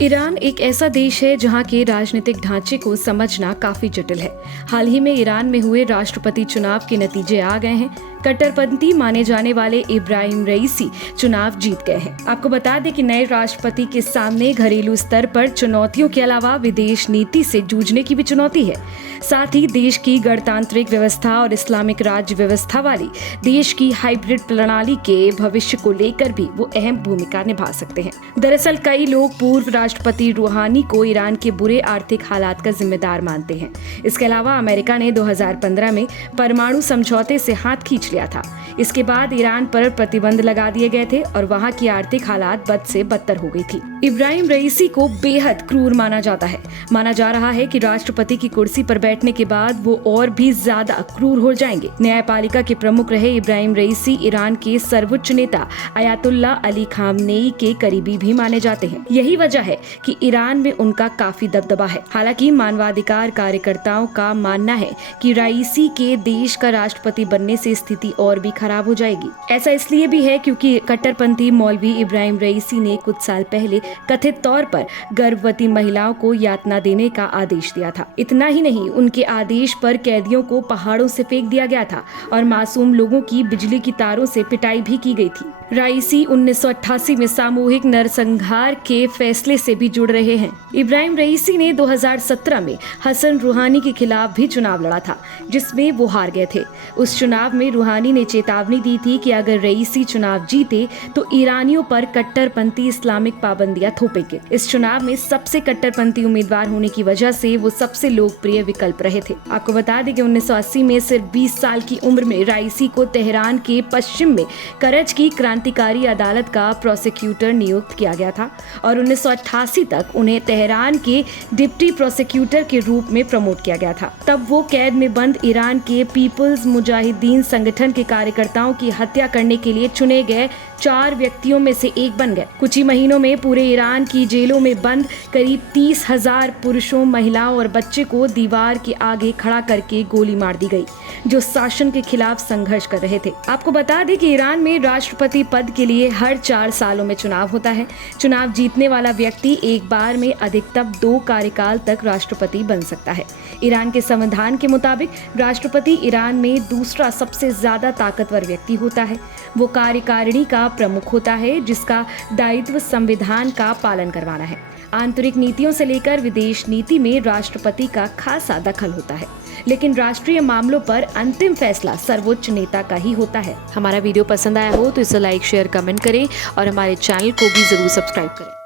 Iran एक ऐसा देश है जहां के राजनीतिक ढांचे को समझना काफी जटिल है। हाल ही में ईरान में हुए राष्ट्रपति चुनाव के नतीजे आ गए हैं। कट्टरपंथी माने जाने वाले इब्राहिम रईसी चुनाव जीत गए हैं। आपको बता दें कि नए राष्ट्रपति के सामने घरेलू स्तर पर चुनौतियों के अलावा विदेश नीति से जूझने की भी चुनौती है। साथ ही देश की गणतांत्रिक व्यवस्था और इस्लामिक राज्य व्यवस्था वाली देश की हाइब्रिड प्रणाली के भविष्य को लेकर भी वो अहम भूमिका निभा सकते हैं। दरअसल कई लोग पूर्व राष्ट्रपति रूहानी को ईरान के बुरे आर्थिक हालात का जिम्मेदार मानते हैं। इसके अलावा अमेरिका ने 2015 में परमाणु समझौते से हाथ खींच लिया था। इसके बाद ईरान पर प्रतिबंध लगा दिए गए थे और वहां की आर्थिक हालात बद से बदतर हो गई थी। इब्राहिम रईसी को बेहद क्रूर माना जाता है। माना जा रहा है कि राष्ट्रपति की कुर्सी पर बैठने के बाद वो और भी ज्यादा क्रूर हो जाएंगे। न्यायपालिका के प्रमुख रहे इब्राहिम रईसी ईरान के सर्वोच्च नेता अयातुल्ला अली खामनेई के करीबी भी माने जाते हैं। यही वजह है कि ईरान में उनका काफी दबदबा है। हालांकि मानवाधिकार कार्यकर्ताओं का मानना है कि रईसी के देश का राष्ट्रपति बनने से स्थिति और भी खराब हो जाएगी। ऐसा इसलिए भी है क्योंकि कट्टरपंथी मौलवी इब्राहिम रईसी ने कुछ साल पहले कथित तौर पर गर्भवती महिलाओं को यातना देने का आदेश दिया था। इतना ही नहीं, उनके आदेश पर कैदियों को पहाड़ों से फेंक दिया गया था और मासूम लोगों की बिजली की तारों से पिटाई भी की गई थी। रईसी 1988 में सामूहिक नरसंहार के फैसले से भी जुड़ रहे हैं। इब्राहिम रईसी ने 2017 में हसन रूहानी के खिलाफ भी चुनाव लड़ा था, जिसमें वो हार गए थे। उस चुनाव में रूहानी ने चेतावनी दी थी कि अगर रईसी चुनाव जीते तो ईरानियों पर कट्टरपंथी इस्लामिक पाबंदियां थोपेंगे। इस चुनाव में सबसे कट्टरपंथी उम्मीदवार होने की वजह से वो सबसे लोकप्रिय विकल्प रहे थे। आपको बता दें कि 1980 में सिर्फ 20 साल की उम्र में रईसी को तेहरान के पश्चिम में करज की क्रांतिकारी अदालत का प्रोसिक्यूटर नियुक्त किया गया था और 1988 तक उन्हें तेहरान के डिप्टी प्रोसिक्यूटर के रूप में प्रमोट किया गया था। तब वो कैद में बंद ईरान के पीपल्स मुजाहिदीन संगठन के कार्यकर्ताओं की हत्या करने के लिए चुने गए 4 व्यक्तियों में से एक बन गए। कुछ ही महीनों में पूरे ईरान की जेलों में बंद करीब 30,000 पुरुषों, महिलाओं और बच्चे को दीवार के आगे खड़ा करके गोली मार दी गई, जो शासन के खिलाफ संघर्ष कर रहे थे। आपको बता दें कि ईरान में राष्ट्रपति पद के लिए हर 4 सालों में चुनाव होता है। चुनाव जीतने वाला व्यक्ति एक बार में अधिकतम 2 कार्यकाल तक राष्ट्रपति बन सकता है। ईरान के संविधान के मुताबिक राष्ट्रपति ईरान में दूसरा सबसे ज्यादा ताकतवर व्यक्ति होता है। वो कार्यकारिणी का प्रमुख होता है, जिसका दायित्व संविधान का पालन करवाना है। आंतरिक नीतियों से लेकर विदेश नीति में राष्ट्रपति का खासा दखल होता है, लेकिन राष्ट्रीय मामलों पर अंतिम फैसला सर्वोच्च नेता का ही होता है। हमारा वीडियो पसंद आया हो तो इसे लाइक, शेयर, कमेंट करें और हमारे चैनल को भी जरूर सब्सक्राइब करें।